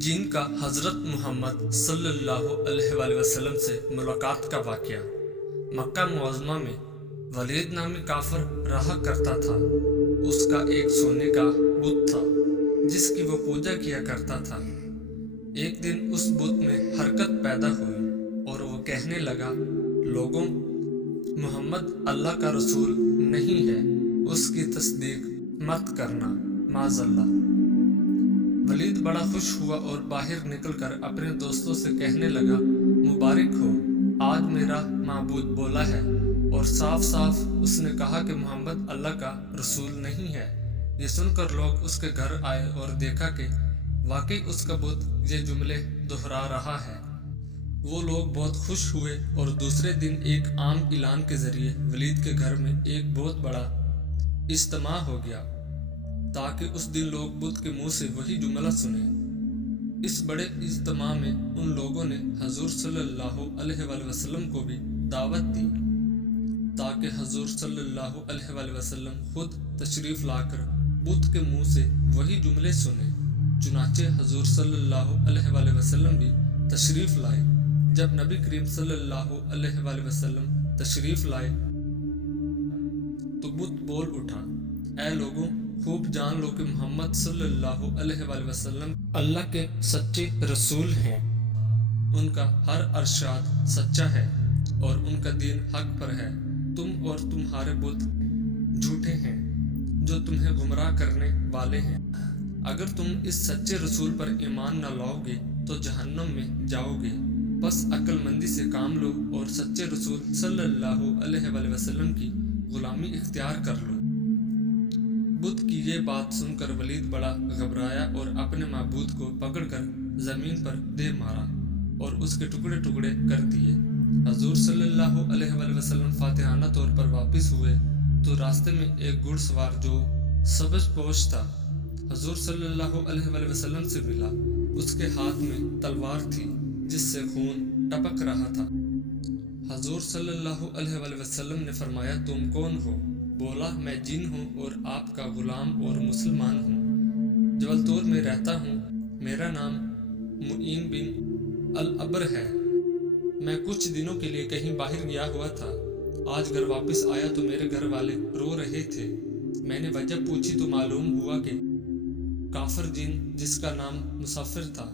جن کا حضرت محمد صلی اللہ علیہ وآلہ وسلم سے ملاقات کا واقعہ۔ مکہ معظمہ میں ولید نامی کافر رہا کرتا تھا۔ اس کا ایک سونے کا بت تھا جس کی وہ پوجا کیا کرتا تھا۔ ایک دن اس بت میں حرکت پیدا ہوئی اور وہ کہنے لگا، لوگوں، محمد اللہ کا رسول نہیں ہے، اس کی تصدیق مت کرنا، معاذ اللہ۔ ولید بڑا خوش ہوا اور باہر نکل کر اپنے دوستوں سے کہنے لگا، مبارک ہو، آج میرا معبود بولا ہے اور صاف صاف اس نے کہا کہ محمد اللہ کا رسول نہیں ہے۔ یہ سن کر لوگ اس کے گھر آئے اور دیکھا کہ واقعی اس کا بت یہ جملے دہرا رہا ہے۔ وہ لوگ بہت خوش ہوئے اور دوسرے دن ایک عام اعلان کے ذریعے ولید کے گھر میں ایک بہت بڑا اجتماع ہو گیا تاکہ اس دن لوگ بت کے منہ سے وہی جملہ سنیں۔ اس بڑے اجتماع میں ان لوگوں نے حضور صلی اللہ علیہ وآلہ وسلم کو بھی دعوت دی تاکہ حضور صلی اللہ علیہ وآلہ وسلم خود تشریف لا کر بت کے منہ سے وہی جملے سنیں۔ چنانچہ حضور صلی اللہ علیہ وآلہ وسلم بھی تشریف لائے۔ جب نبی کریم صلی اللہ علیہ وآلہ وسلم تشریف لائے تو بت بول اٹھا، اے لوگوں، خوب جان لو کہ محمد صلی اللہ علیہ وآلہ وسلم اللہ کے سچے رسول ہیں۔ ان کا ہر ارشاد سچا ہے اور ان کا دین حق پر ہے۔ تم اور تمہارے بت جھوٹے ہیں جو تمہیں گمراہ کرنے والے ہیں۔ اگر تم اس سچے رسول پر ایمان نہ لاؤ گے تو جہنم میں جاؤ گے۔ بس عقل مندی سے کام لو اور سچے رسول صلی اللہ علیہ وآلہ وسلم کی غلامی اختیار کر لو۔ بت کی یہ بات سن کر ولید بڑا گھبرایا اور اپنے معبود کو پکڑ کر زمین پر دے مارا اور اس کے ٹکڑے ٹکڑے کر دیے۔ حضور صلی اللہ علیہ وآلہ وسلم فاتحانہ طور پر واپس ہوئے تو راستے میں ایک گھڑ سوار جو سبز پوش تھا حضور صلی اللہ علیہ وآلہ وسلم سے ملا۔ اس کے ہاتھ میں تلوار تھی جس سے خون ٹپک رہا تھا۔ حضور صلی اللہ علیہ وآلہ وسلم نے فرمایا، تم کون ہو؟ بولا، میں جن ہوں اور آپ کا غلام اور مسلمان ہوں، جبل طور میں رہتا ہوں۔ میرا نام معین بن العبر ہے۔ میں کچھ دنوں کے لیے کہیں باہر گیا ہوا تھا۔ آج گھر واپس آیا تو میرے گھر والے رو رہے تھے۔ میں نے وجہ پوچھی تو معلوم ہوا کہ کافر جن جس کا نام مسافر تھا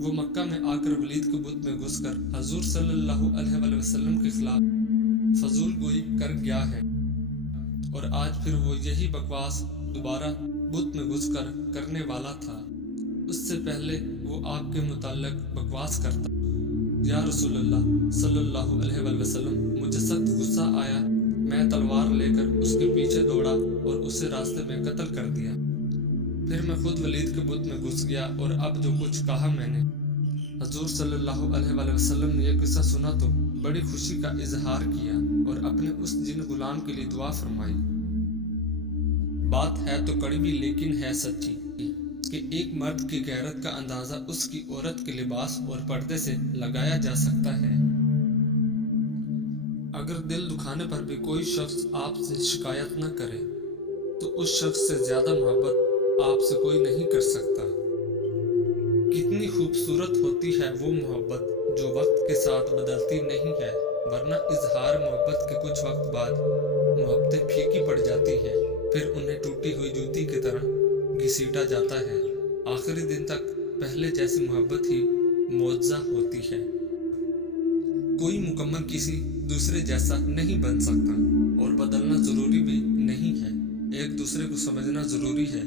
وہ مکہ میں آ کر ولید کے بت میں گھس کر حضور صلی اللہ علیہ وآلہ وسلم کے خلاف فضول گوئی کر گیا ہے اور آج پھر وہ یہی بکواس دوبارہ بت میں گھس کر کرنے والا تھا۔ اس سے پہلے وہ آپ کے متعلق بکواس کرتا۔ یا رسول اللہ صلی اللہ علیہ وآلہ وسلم، مجھے سخت غصہ آیا۔ میں تلوار لے کر اس کے پیچھے دوڑا اور اسے راستے میں قتل کر دیا۔ پھر میں خود ولید کے بت میں گھس گیا اور اب جو کچھ کہا میں نے۔ حضور صلی اللہ علیہ وآلہ وسلم نے یہ قصہ سنا تو بڑی خوشی کا اظہار کیا اور اپنے اس جن غلام کے لیے دعا فرمائی۔ بات ہے تو کڑوی لیکن ہے سچی کہ ایک مرد کی غیرت کا اندازہ اس کی عورت کے لباس اور پردے سے لگایا جا سکتا ہے۔ اگر دل دکھانے پر بھی کوئی شخص آپ سے شکایت نہ کرے تو اس شخص سے زیادہ محبت آپ سے کوئی نہیں کر سکتا۔ کتنی خوبصورت ہوتی ہے وہ محبت جو وقت کے ساتھ بدلتی نہیں ہے، ورنہ اظہار محبت کے کچھ وقت بعد محبتیں پھیکی پڑ جاتی ہیں، پھر انہیں ٹوٹی ہوئی جوتی کی طرح گھسیٹا جاتا ہے۔ آخری دن تک پہلے جیسی محبت ہی معجزہ ہوتی ہے۔ کوئی مکمل کسی دوسرے جیسا نہیں بن سکتا اور بدلنا ضروری بھی نہیں ہے۔ ایک دوسرے کو سمجھنا ضروری ہے،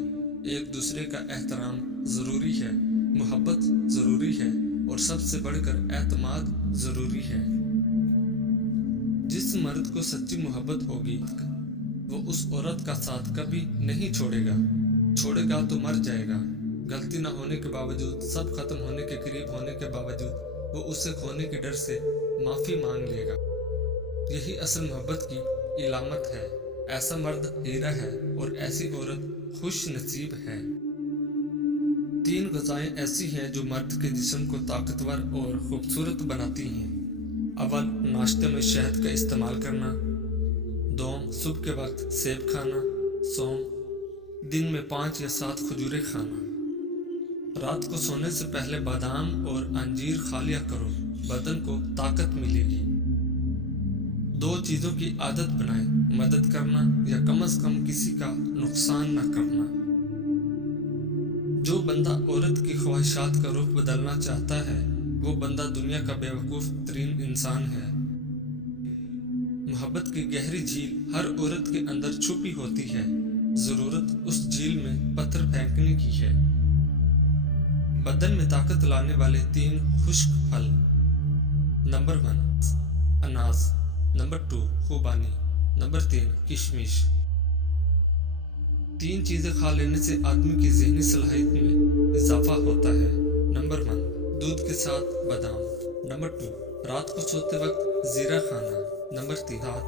ایک دوسرے کا احترام ضروری ہے، محبت ضروری ہے اور سب سے بڑھ کر اعتماد ضروری ہے۔ جس مرد کو سچی محبت ہوگی وہ اس عورت کا ساتھ کبھی نہیں چھوڑے گا تو مر جائے گا۔ غلطی نہ ہونے کے باوجود، سب ختم ہونے کے قریب ہونے کے باوجود وہ اسے کھونے کے ڈر سے معافی مانگ لے گا۔ یہی اصل محبت کی علامت ہے۔ ایسا مرد ہیرا ہے اور ایسی عورت خوش نصیب ہے۔ 3 غذائیں ایسی ہیں جو مرد کے جسم کو طاقتور اور خوبصورت بناتی ہیں۔ اول، ناشتے میں شہد کا استعمال کرنا۔ دوم، صبح کے وقت سیب کھانا۔ سوم، دن میں 5 یا 7 کھجوریں کھانا۔ رات کو سونے سے پہلے بادام اور انجیر کھا لیا کرو، بدن کو طاقت ملے گی۔ 2 چیزوں کی عادت بنائیں، مدد کرنا یا کم از کم کسی کا نقصان نہ کرنا۔ جو بندہ عورت کی خواہشات کا رخ بدلنا چاہتا ہے وہ بندہ دنیا کا بیوقوف ترین انسان ہے۔ محبت کی گہری جھیل ہر عورت کے اندر چھپی ہوتی ہے، ضرورت اس جھیل میں پتھر پھینکنے کی ہے۔ بدن میں طاقت لانے والے 3 خشک پھل: نمبر 1 اناج، نمبر 2 خوبانی، نمبر 3 کشمش۔ 3 چیزیں کھا لینے سے آدمی کی ذہنی صلاحیت میں اضافہ ہوتا ہے۔ نمبر 1 دودھ کے ساتھ بادام، نمبر 2 رات کو سوتے وقت زیرہ کھانا، نمبر 3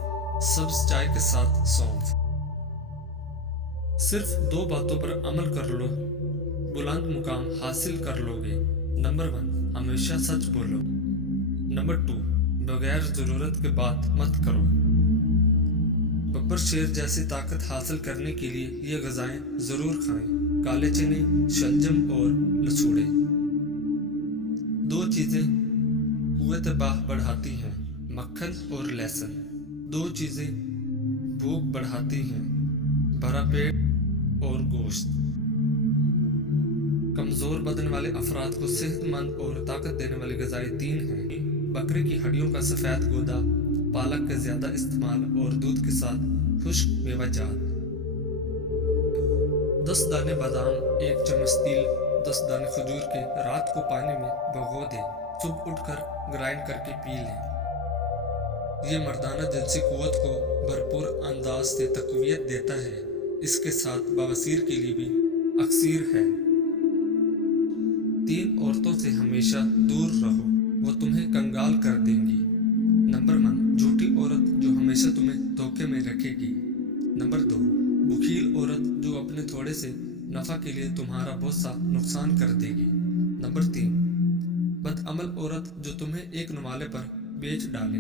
سبز چائے کے ساتھ سونف۔ صرف 2 باتوں پر عمل کر لو، بلند مقام حاصل کر لو گے۔ نمبر 1 ہمیشہ سچ بولو، نمبر 2 بغیر ضرورت کے بات مت کرو۔ ببر شیر جیسی طاقت حاصل کرنے کے لیے یہ غذائیں ضرور کھائیں: کالے چنے، شلجم اور لسوڑے۔ 2 چیزیں قوت باہ بڑھاتی ہیں: مکھن اور لہسن۔ 2 چیزیں بھوک بڑھاتی ہیں: بھرا پیٹ اور گوشت۔ کمزور بدن والے افراد کو صحت مند اور طاقت دینے والی غذائیں 3 ہیں: بکری کی ہڈیوں کا سفید گودا، پالک کا زیادہ استعمال اور دودھ کے ساتھ خشک میوہ جات۔ 10 دانے بادام، 1 چمچ تیل، 10 دانے کھجور کے رات کو پانی میں بھگو دیں، صبح اٹھ کر گرائنڈ کر کے پی لیں۔ یہ مردانہ جنسی قوت کو بھرپور انداز سے تقویت دیتا ہے، اس کے ساتھ بواسیر کے لیے بھی اکسیر ہے۔ 3 عورتوں سے ہمیشہ دور رہو، وہ تمہیں کنگال کر دیں گی۔ نمبر 1 جھوٹی عورت جو ہمیشہ تمہیں دھوکے میں رکھے گی، نمبر 2 بخیل عورت جو اپنے تھوڑے سے نفع کے لیے تمہارا بہت سا نقصان کر دے گی، نمبر 3 بدعمل عورت جو تمہیں ایک نوالے پر بیچ ڈالے۔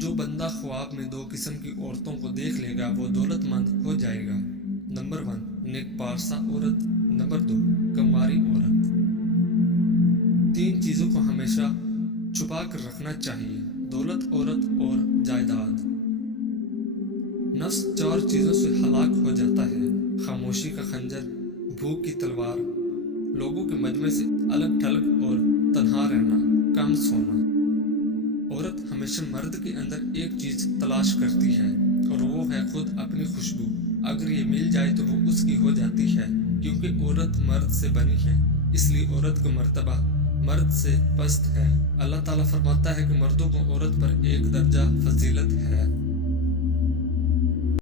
جو بندہ خواب میں 2 قسم کی عورتوں کو دیکھ لے گا وہ دولت مند ہو جائے گا: نمبر 1 نیک پارسا عورت، نمبر 2 کنواری عورت۔ 3 چیزوں کو ہمیشہ چھپا کر رکھنا چاہیے: دولت، عورت اور جائیداد۔ نفس 4 چیزوں سے ہلاک ہو جاتا ہے: خاموشی کا خنجر، بھوک کی تلوار، لوگوں کے مجمع سے الگ تھلگ اور تنہا رہنا، کم سونا۔ عورت ہمیشہ مرد کے اندر ایک چیز تلاش کرتی ہے اور وہ ہے خود اپنی خوشبو۔ اگر یہ مل جائے تو وہ اس کی ہو جاتی ہے، کیونکہ عورت مرد سے بنی ہے، اس لیے عورت کا مرتبہ مرد سے پست ہے۔ اللہ تعالیٰ فرماتا ہے کہ مردوں کو عورت پر 1 درجہ فضیلت ہے۔